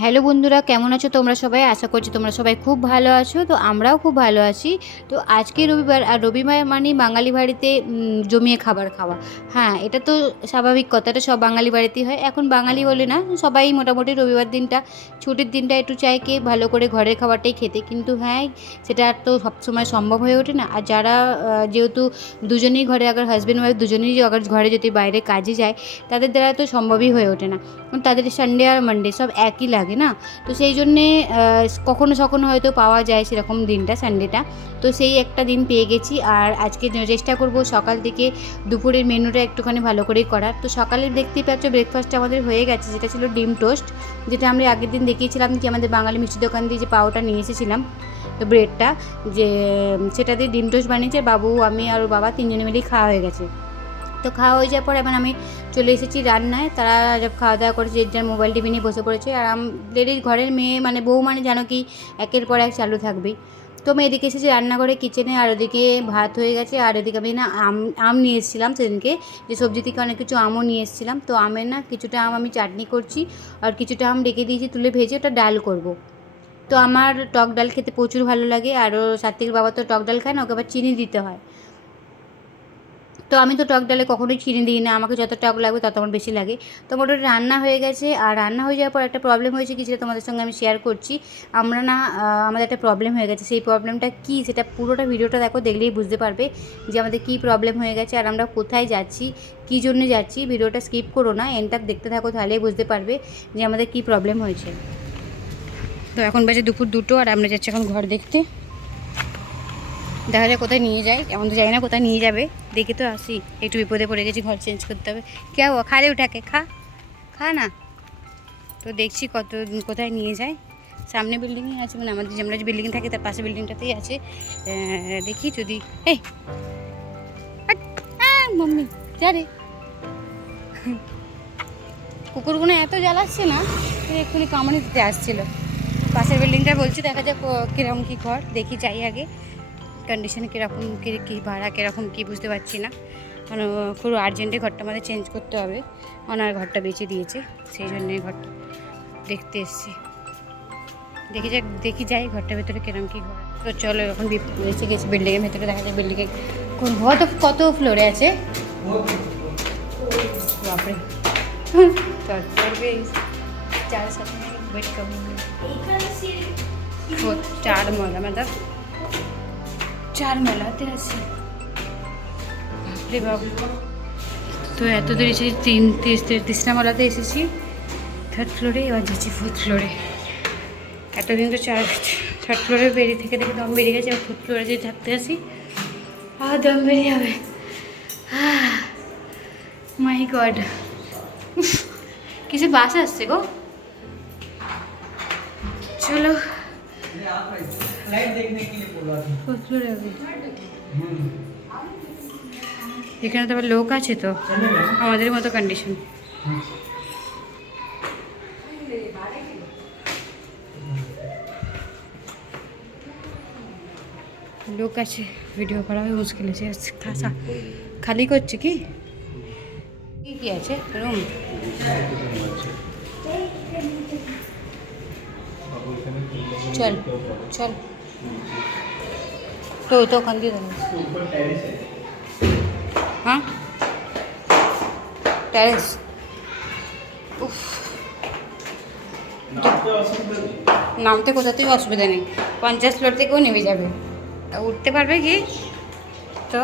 Hello বন্ধুরা, কেমন আছো তোমরা সবাই? আশা করছি তোমরা সবাই খুব ভালো আছো। তো আমরাও খুব ভালো আছি। তো আজকে রবিবার, আর রবিবার মানে বাঙালি বাড়িতে জমিয়ে খাবার খাওয়া। হ্যাঁ এটা তো স্বাভাবিক কথা, এটা সব বাঙালি বাড়িতেই হয়। এখন বাঙালি বলে না, সবাই মোটামুটি রবিবার দিনটা, ছুটির দিনটা একটু চায় কে ভালো করে ঘরের খাবারটাই খেতে। কিন্তু হ্যাঁ সেটা আর তো সবসময় সম্ভব হয়ে ওঠে না। আর যারা যেহেতু দুজনেই ঘরে আগে হাজব্যান্ড ওয়াইফ দুজনেই আগে ঘরে যদি বাইরে কাজে যায়, তাদের দ্বারা তো সম্ভবই হয়ে ওঠে না। তাদের সানডে আর মানডে সব একই লাগে। না? তো সেই জন্যে কখনো সখনো হয়তো পাওয়া যায় সেরকম দিনটা সানডেটা তো সেই একটা দিন পেয়ে গেছি। আর আজকে চেষ্টা করব সকাল থেকে দুপুরের মেনুটা একটুখানি ভালো করেই করার। তো সকালে দেখতেই পাচ্ছ ব্রেকফাস্ট আমাদের হয়ে গেছে। যেটা ছিল ডিম টোস্ট, যেটা আমরা আগের দিন দেখিয়েছিলাম কি আমাদের বাঙালি মিষ্টি দোকান দিয়ে যে পাওটা নিয়ে এসেছিলাম, তো ব্রেডটা যে, সেটা দিয়ে ডিম টোস্ট বানিয়েছে। বাবু, আমি আর বাবা তিনজনে মিলেই খাওয়া হয়ে গেছে। তো খাওয়া হয়ে যাওয়ার পর এখন আমি চলে এসেছি রান্নায়। তারা সব খাওয়া দাওয়া করেছে যার মোবাইল টিভি নিয়ে বসে পড়েছে। আর আমাদের ঘরের মেয়ে মানে বউ মানে জানো কি একের পর এক চালু থাকবেই তো আমি এদিকে এসেছি রান্নাঘরে কিচেনে আর ওদিকে ভাত হয়ে গেছে। আর ওদিকে আমি না আম আম নিয়ে এসেছিলাম সেদিনকে। যে সবজি থেকে অনেক কিছু আমও নিয়ে এসেছিলাম। তো আমের না কিছুটা আম আমি চাটনি করছি আর কিছুটা আম রেখে দিয়েছি, তুলে ভেজে ওটা ডাল করব। তো আমার টক ডাল খেতে প্রচুর ভালো লাগে। আর সাত্বিক বাবা তো টক ডাল খায় না, ওকে আবার চিনি দিতে হয়। তো আমি তো টক ডালে কখনোই চিনি দিই না, আমাকে যত টক লাগবে তত আমার বেশি লাগে। তো মোটামুটি রান্না হয়ে গেছে, আর রান্না হয়ে যাওয়ার পর একটা প্রবলেম হয়েছে কি সেটা তোমাদের সঙ্গে আমি শেয়ার করছি। আমরা না আমাদের একটা প্রবলেম হয়ে গেছে। সেই প্রবলেমটা কী সেটা পুরোটা ভিডিওটা দেখো, দেখলেই বুঝতে পারবে যে আমাদের কী প্রবলেম হয়ে গেছে আর আমরা কোথায় যাচ্ছি, কী জন্য যাচ্ছি। ভিডিওটা স্কিপ করো না এনটা দেখতে থাকো তাহলেই বুঝতে পারবে যে আমাদের কী প্রবলেম হয়েছে। তো এখন বাজে দুপুর দুটো, আর আমরা যাচ্ছি এখন ঘর দেখতে। দেখা যায় কোথায় নিয়ে যায়। এমন তো জানি না কোথায় নিয়ে যাবে। দেখে তো আসি। একটু বিপদে পড়ে গেছি, ঘর চেঞ্জ করতে হবে। কে রে উঠাকে খা। খা না। তো দেখছি কত, কোথায় নিয়ে যায়। সামনে বিল্ডিংয়ে আছে মানে আমাদের আমরা যে বিল্ডিং থাকি, তার পাশে বিল্ডিংটাতেই আছে। দেখি যদি, এই। মাম্মি, যা রে। কুকুরগুলো এত জ্বালাচ্ছে না এক্ষুনি কামড়ে দিতে আসছিল। পাশের বিল্ডিংটা বলছি, দেখা যাক কীরকম কী ঘর। দেখি যাই আগে। কন্ডিশন কীরকম কী কী ভাড়া কীরকম কী বুঝতে পারছি না। কারণ খুব আর্জেন্টে ঘরটা আমাদের চেঞ্জ করতে হবে। ওনার ঘরটা বেঁচে দিয়েছে সেই জন্যে ঘরটা দেখতে এসছি। দেখি যাক দেখি যাই ঘরটার ভেতরে কিরম কী ঘর তো চলো এখন বেঁচে গেছি বিল্ডিংয়ের ভেতরে দেখা যায় বিল্ডিংয়ে কোন কত কত ফ্লোরে আছে? বাপরে। চার চার মজা মানে চার মেলাতে আছে। তো এত দূর এসেছি তিন তিরিশটা মেলাতে এসেছি। থার্ড ফ্লোরে এবার যাচ্ছি ফোর্থ ফ্লোরে এতদিন তো চার থার্ড ফ্লোরে বেরিয়ে থেকে থেকে দম বেরিয়ে গেছে, এবার ফোর্থ ফ্লোরে যদি থাকতে আসি আর দম বেরিয়ে যাবে। মাই গড কিছু বাস আসছে গো। চলো। এখানে তো আবার লোক আছে তো আমাদের মতো কন্ডিশন লোক আছে ভিডিও করা হয় মুশকিল আছে খাসা খালি করছে কি কি কি আছে রুম চল চল તો તો કંદી હા ટેરેસ উফ। নামতে কোথাতেই অসুবিধা নেই। পঞ্চাশ ফ্লোর থেকেও নেমে যাবে। তা উঠতে পারবে কি? তো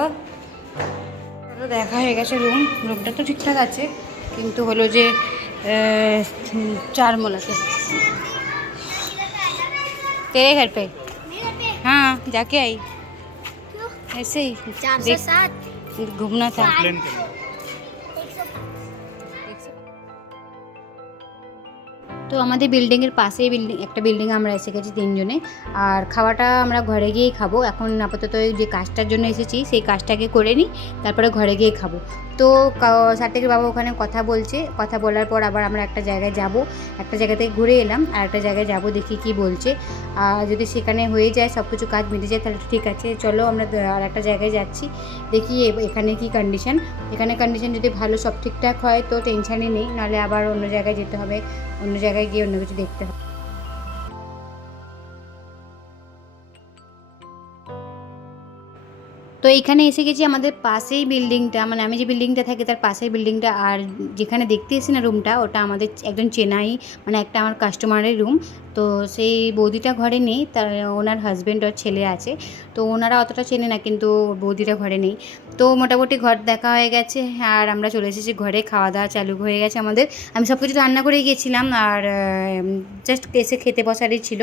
দেখা হয়ে গেছে রুম রুমটা তো ঠিকঠাক আছে। কিন্তু হলো যে চারমোলাতে। তেরে ঘর পে जाके आई ऐसे ही चार सौ देख- सात घूमना था তো আমাদের বিল্ডিংয়ের পাশেই বিল্ডিং একটা বিল্ডিং আমরা এসে গেছি তিনজনে আর খাওয়াটা আমরা ঘরে গিয়েই খাবো এখন আপাতত ওই যে কাজটার জন্য এসেছি সেই কাজটাকে করে নিই তারপরে ঘরে গিয়ে খাবো তো সার্টিকের বাবা ওখানে কথা বলছে। কথা বলার পর আবার আমরা একটা জায়গায় যাব। একটা জায়গা থেকে ঘুরে এলাম, আর একটা জায়গায় যাব, দেখি কি বলছে। আর যদি সেখানে হয়ে যায় সব কিছু কাজ মিটে যায়, তাহলে ঠিক আছে। চলো আমরা আর একটা জায়গায় যাচ্ছি। দেখি এখানে কি কন্ডিশন এখানে কন্ডিশন যদি ভালো সব ঠিকঠাক হয়, তো টেনশানই নেই। নাহলে আবার অন্য জায়গায় যেতে হবে, অন্য জায়গায় গিয়ে অন্য কিছু দেখতে হবে। তো এখানে এসে গেছি আমাদের পাশেই বিল্ডিংটা মানে আমি যে বিল্ডিংটা থাকি তার পাশেই বিল্ডিংটা, আর যেখানে দেখতে এসেছি না রুমটা ওটা আমাদের একজন চেনাই মানে একটা আমার কাস্টমারের রুম তো সেই বৌদিটা ঘরে নেই, তার ওনার হাজব্যান্ড আর ছেলে আছে, তো ওনারা অতটা চেনে না কিন্তু বৌদিটা ঘরে নেই। তো মোটামুটি ঘর দেখা হয়ে গেছে, আর আমরা চলে এসেছি ঘরে খাওয়া দাওয়া চালু হয়ে গেছে আমাদের। আমি সব কিছু রান্না করে গিয়েছিলাম, আর জাস্ট এসে খেতে বসারই ছিল।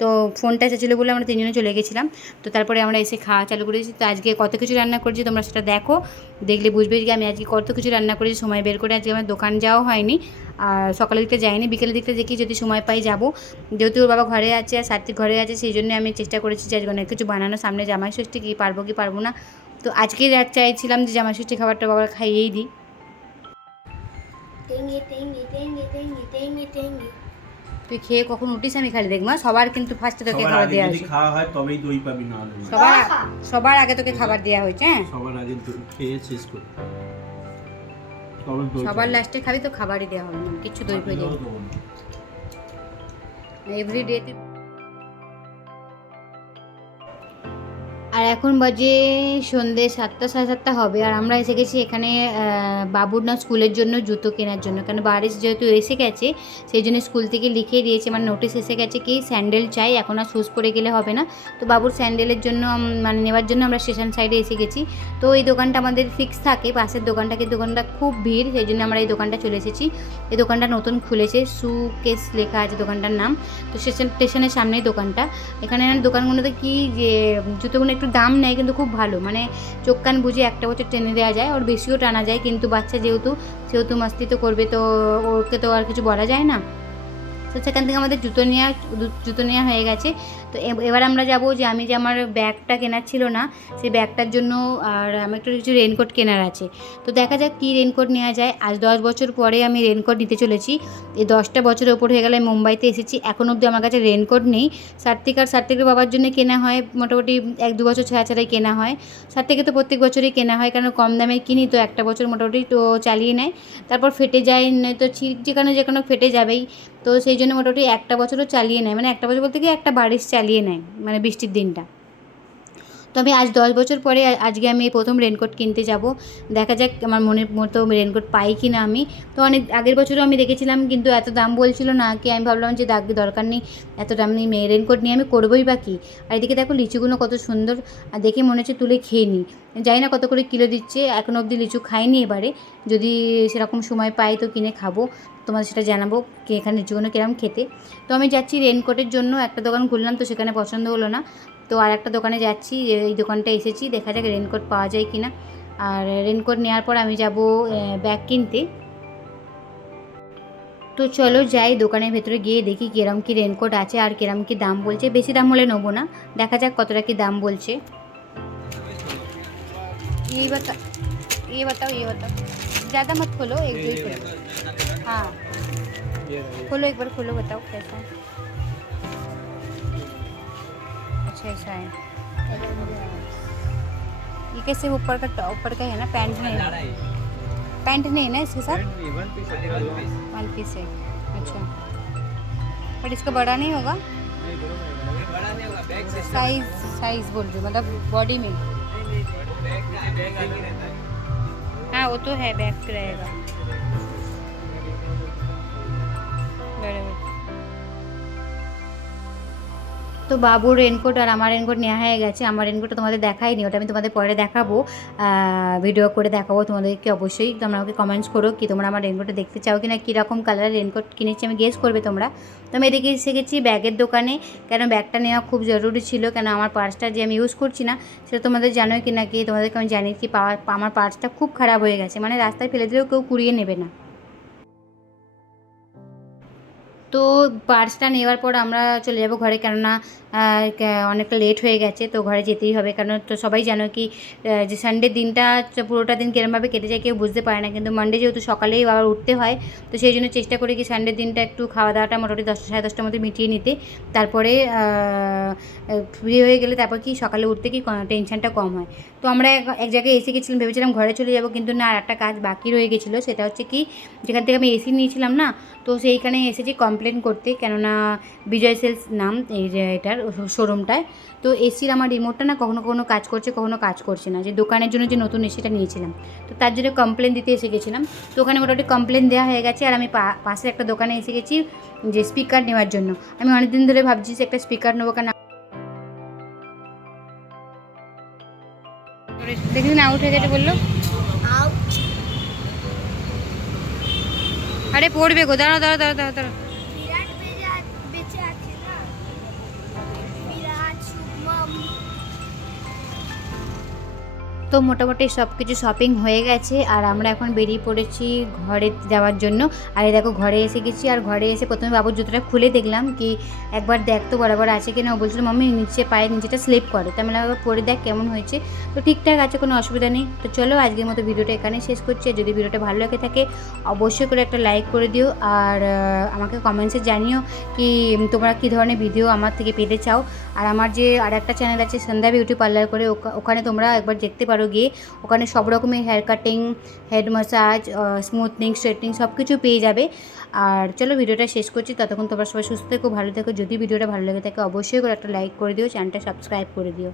তো ফোনটা এসেছিল বলে আমরা তিনজনে চলে গেছিলাম। তো তারপরে আমরা এসে খাওয়া চালু করেছি তো আজকে কত কিছু রান্না করেছি তোমরা সেটা দেখো। দেখলে বুঝবে যে আমি আজকে কত কিছু রান্না করেছি, সময় বের করে আজকে আমার দোকান যাওয়া হয়নি। আর সকালের দিকটা যাইনি বিকেলের দিকটা দেখি যদি সময় পাই যাব। যেহেতু ওর বাবা ঘরে আছে আর সাত্বিক ঘরে আছে সেই জন্য আমি চেষ্টা করেছি যে আজকে অনেক কিছু বানানো সামনে জামাই ষষ্ঠী কি পারব কি পারব না। তো আজকে রাত চাইছিলাম যে জামাই ষষ্ঠী খাবারটা বাবা খাইয়েই দিই। তুই খেয়ে কখন উঠিস আমি খালি দেখব সবার কিন্তু ফার্স্টে তোকে খাবার দেওয়া হয়েছে। খাওয়া হয় তবেই দই পাবি না সবার সবার আগে তোকে খাবার দেওয়া হয়েছে হ্যাঁ? সবার আগে খেয়ে শেষ করি। তবে দই সবার লাস্টে খাবি তো খাবারই দেওয়া হবে না কিছু দই ফই দেবো দেবো আর এখন বাজে সন্ধে সাতটা, সাড়ে সাতটা হবে। আর আমরা এসে গেছি এখানে বাবুর না স্কুলের জন্য জুতো কেনার জন্য। কারণ বারিশ যেহেতু এসে গেছে, সেই জন্য স্কুল থেকে লিখে দিয়েছে। মানে নোটিশ এসে গেছে কি স্যান্ডেল চাই, এখন আর শুজ পরে গেলে হবে না। তো বাবুর স্যান্ডেলের জন্য মানে নেওয়ার জন্য আমরা স্টেশন সাইডে এসে গেছি। তো এই দোকানটা আমাদের ফিক্স থাকে, পাশের দোকানটা। কিন্তু দোকানটা খুব ভিড়, সেই জন্য আমরা এই দোকানটা চলে এসেছি। এই দোকানটা নতুন খুলেছে সু কেস লেখা আছে দোকানটার নাম। তো স্টেশন স্টেশনের সামনেই দোকানটা। এখানে দোকানগুলোতে কি যে, জুতোগুলো একটু দাম নেয় কিন্তু খুব ভালো। মানে চোখ কান বুঝে একটা বছর টেনে দেওয়া যায়, ওর বেশিও টানা যায়। কিন্তু বাচ্চা যেহেতু, সেহেতু মাস্তি তো করবে, তো ওকে তো আর কিছু বলা যায় না। তো সেখান থেকে আমাদের জুতো নেওয়া জুতো নেওয়া হয়ে গেছে। তো এবার আমরা যাব যে আমি যে আমার ব্যাগটা কেনার ছিল না, সেই ব্যাগটার জন্য আর আমার একটু কিছু রেনকোট কেনার আছে। তো দেখা যাক কী রেনকোট নেওয়া যায়। আজ দশ বছর পরে আমি রেনকোট নিতে চলেছি। এই দশটা বছরের ওপর হয়ে গেলে মুম্বাইতে এসেছি। এখন অবধি আমার কাছে রেনকোট নেই। সার্থিক আর সার্থিকের বাবার জন্য কেনা হয়। মোটামুটি এক দু বছর ছাড়া ছাড়াই কেনা হয়। সার্থিকে তো প্রত্যেক বছরই কেনা হয়। কারণ কম দামে কিনি তো একটা বছর মোটামুটি তো চালিয়ে নেয়। তারপর ফেটে যায়, নয়তো ছিট যেখানে কোনো ফেটে যাবেই। তো সেই জন্য মোটামুটি একটা বছরও চালিয়ে নেয়। মানে একটা বছর বলতে কি একটা বারিশ চালিয়ে নেয় মানে বৃষ্টির দিনটা। তো আমি আজ দশ বছর পরে আজকে আমি প্রথম রেনকোট কিনতে যাব। দেখা যাক আমার মনের মতো রেনকোট পাই কি না আমি। তো অনেক আগের বছরও আমি দেখেছিলাম, কিন্তু এত দাম বলছিল না কি আমি ভাবলাম যে দাগ দরকার নেই, এত দাম নেই, মেয়ে রেনকোট নিয়ে আমি করবোই বা কী? আর এদিকে দেখো লিচুগুলো কত সুন্দর, আর দেখে মনে হচ্ছে তুলে খেয়ে নিই। জানি না কত করে কিলো দিচ্ছে, এখন অবধি লিচু খাইনি এবারে। যদি সেরকম সময় পাই তো কিনে খাব। তোমাদের সেটা জানাব কি এখানে লিচুগুলো কিরম খেতে। তো আমি যাচ্ছি রেনকোটের জন্য, একটা দোকান খুললাম তো সেখানে পছন্দ হলো না। তো আর একটা দোকানে যাচ্ছি এই দোকানটা এসেছি দেখা যাক রেনকোট পাওয়া যায় কি না আর রেনকোট নেওয়ার পর আমি যাব ব্যাগ কিনতে তো চলো যাই দোকানের ভেতরে গিয়ে দেখি কিরম কি রেনকোট আছে আর কিরম কি দাম বলছে বেশি দাম হলে নেবো না দেখা যাক কতটা কি দাম বলছে ये बता ये बताओ ये बताओ ज़्यादा मत खोलो एक दो ही खोलो हाँ खोलो एक बार खोलो बताओ कैसा है अच्छा ऐसा है। ये कैसे ऊपर का टॉप- ऊपर का है ना पैंट नहीं है पैंट नहीं है ना इसके साथ? वन पीस है अच्छा। बट इसका बड़ा नहीं होगा? साइज़ साइज़ बोल रही मतलब बॉडी में हाँ। वो तो है बैक रहेगा। তো বাবুর রেনকোট আর আমার রেনকোট নেওয়া হয়ে গেছে। আমার রেনকোটটা তোমাদের দেখাইনি, ওটা আমি তোমাদের পরে দেখাবো। ভিডিও করে দেখাবো তোমাদেরকে অবশ্যই। তোমরা আমাকে কমেন্টস করো কি তোমরা আমার রেনকোটটা দেখতে চাও কি না কীরকম কালারের রেনকোট কিনেছি আমি গেস করবে তোমরা। তো আমি এদিকে এসে গেছি ব্যাগের দোকানে, কেন ব্যাগটা নেওয়া খুব জরুরি ছিল, কেন আমার পার্সটা যে আমি ইউজ করছি না, সেটা তোমাদের জানোই কি না কি, তোমাদেরকে আমি জানি কি পাওয়ার, আমার পার্সটা খুব খারাপ হয়ে গেছে। মানে রাস্তায় ফেলে দিলেও কেউ কুড়িয়ে নেবে না। তো পার্সটা নেওয়ার পর আমরা চলে যাব ঘরে কেননা অনেকটা লেট হয়ে গেছে, তো ঘরে যেতেই হবে। কারণ তো সবাই জানো কি যে সানডে দিনটা পুরোটা দিন কিরমভাবে কেটে যায় কেউ বুঝতে পারে না। কিন্তু মানডে যেহেতু সকালেই আবার উঠতে হয়, তো সেই জন্য চেষ্টা করি কি সানডে দিনটা একটু খাওয়া দাওয়াটা মোটামুটি দশটা, সাড়ে দশটার মধ্যে মিটিয়ে নিতে। তারপরে ফ্রি হয়ে গেলে তারপর কি সকালে উঠতে কি টেনশনটা কম হয়। তো আমরা এক- জায়গায় এসে গেছিলাম, ভেবেছিলাম ঘরে চলে যাব, কিন্তু না, আর একটা কাজ বাকি রয়ে গেছিল, সেটা হচ্ছে কি, যেখান থেকে আমি এসি নিয়েছিলাম না, তো সেইখানে এসেছি কমপ্লেন করতে, কেননা বিজয় সেলস নাম এটার শোরুমটায়। তো এসির আমার রিমোটটা না কখনো কখনো কাজ করছে কখনো কাজ করছে না। যে দোকানের জন্য যে নতুন এসিটা নিয়েছিলাম। তো তার জন্য কমপ্লেন দিতে এসে গেছিলাম। তো ওখানে মোটামুটি কমপ্লেন দেওয়া হয়ে গেছে আর আমি পা- পাশে একটা দোকানে এসে গেছি যে স্পিকার নেওয়ার জন্য। আমি অনেকদিন ধরে ভাবছি যে একটা স্পিকার নেব কেন দেখি না আউট হয়ে গেছে বলল. আরে পড়বে গো দাঁড়া দাঁড়া দাঁড়া দাঁড়া তো মোটামুটি সব কিছু শপিং হয়ে গেছে আর আমরা এখন বেরিয়ে পড়েছি ঘরে যাওয়ার জন্য। আর দেখো ঘরে এসে গেছি আর ঘরে এসে প্রথমে বাবুর জুতোটা খুলে দেখলাম কি একবার দেখ তো বরাবর আছে কিনা। ও বলছিল, মাম্মি, নিচে পায়ের নিচেটা স্লিপ করে। আমি একবার পরে দেখ কেমন হয়েছে। তো ঠিকঠাক আছে, কোনো অসুবিধা নেই। তো চলো আজকের মতো ভিডিওটা এখানে শেষ করছি। যদি ভিডিওটা ভালো লেগে থাকে, অবশ্যই করে একটা লাইক করে দিও। আর আমাকে কমেন্টসে জানিও কি তোমরা কী ধরনের ভিডিও আমার থেকে পেতে চাও। আর আমার যে আর একটা চ্যানেল আছে সন্ধ্যা বিউটি পার্লার করে ওখানে তোমরা একবার দেখতে পারো গিয়ে ওখানে সব রকমের hair cutting head massage smoothening straightening সব কিছু পেয়ে যাবে। আর চলো ভিডিওটা শেষ করছি। ততক্ষণ তোমরা সবাই সুস্থ থেকো, ভালো থেকো। যদি ভিডিওটা ভালো লাগে থাকে, অবশ্যই করে একটা লাইক করে দিও। চ্যানেলটা সাবস্ক্রাইব করে দিও।